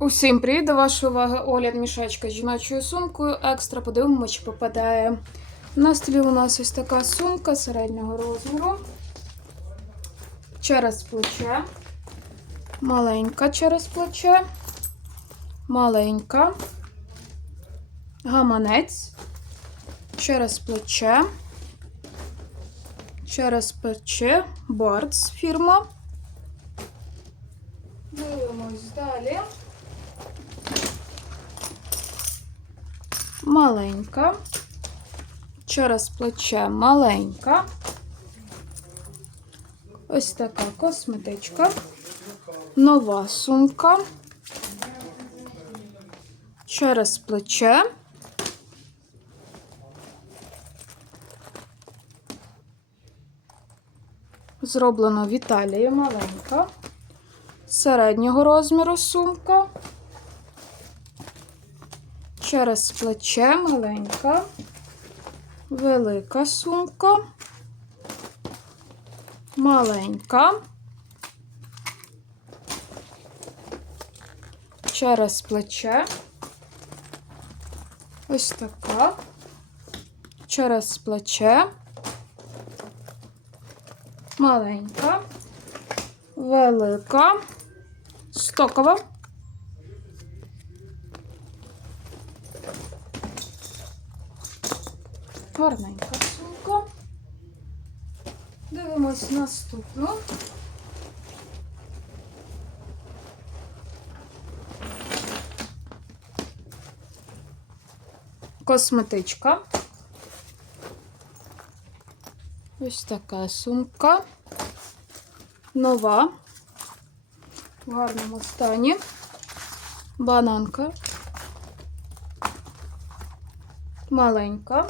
Усім привіт! До вашої уваги огляд мішечка з жіночою сумкою. Екстра подивимо, чи попадає. На столі у нас ось така сумка середнього розміру. Через плече. Маленька через плече. Маленька. Гаманець. Через плече. Через плече. Бардс фірма. Дивимось далі. Маленька. Через плече маленька. Ось така косметичка. Нова сумка. Через плече. Зроблено в Італії маленька. Середнього розміру сумка. Через плече маленька. Велика сумка. Маленька. Через плече. Ось така. Через плече. Маленька. Велика. Стокова. Гарненька сумка. Дивимось наступну. Косметичка. Ось така сумка. Нова. В гарному стані. Бананка. Маленька.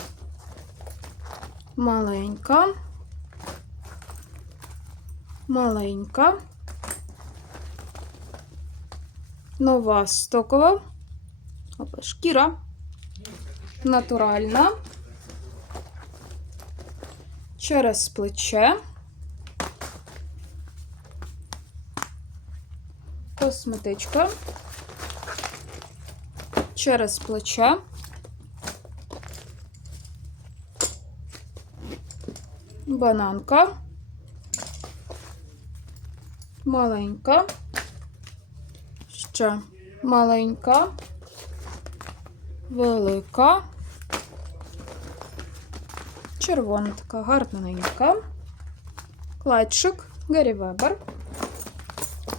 Маленька. Маленька. Нова стокова. Опа, шкіра. Натуральна. Через плече. Косметичка. Через плече. Бананка. Маленька. Ще маленька. Велика. Червона така гарненька. Кладчик Гаррі Вебер.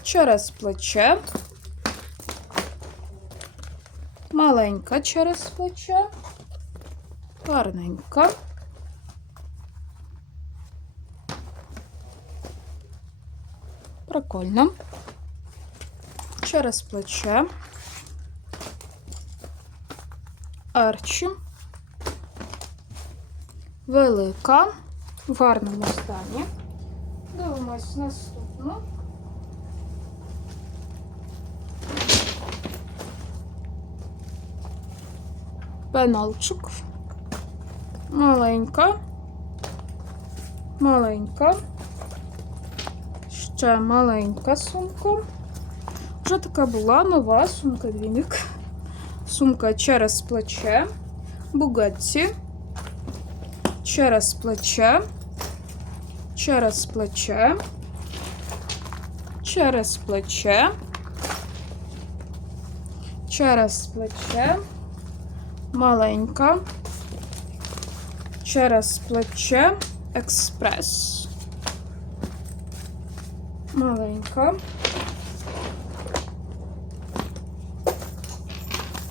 Через плече. Маленька через плече. Гарненька. Прикольно. Через плече. Арчі. Велика. В гарному стані. Дивимось наступну. Пеналчик. Маленька. Маленька. Ще маленька сумка. Вже така була нова сумка двійник. Сумка через плече. Бугатті. Через плече. Через плече. Через плече. Через плече. Маленька. Через плече. Експрес. Маленька.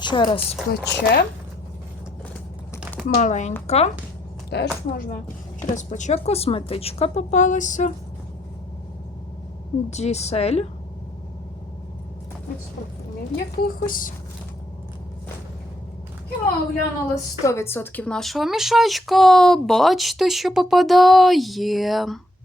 Через плече. Маленька. Теж можна. Через плече косметичка попалася. Дісель. Ось якихось. І ми оглянули 100% нашого мішечка. Бачите, що попадає.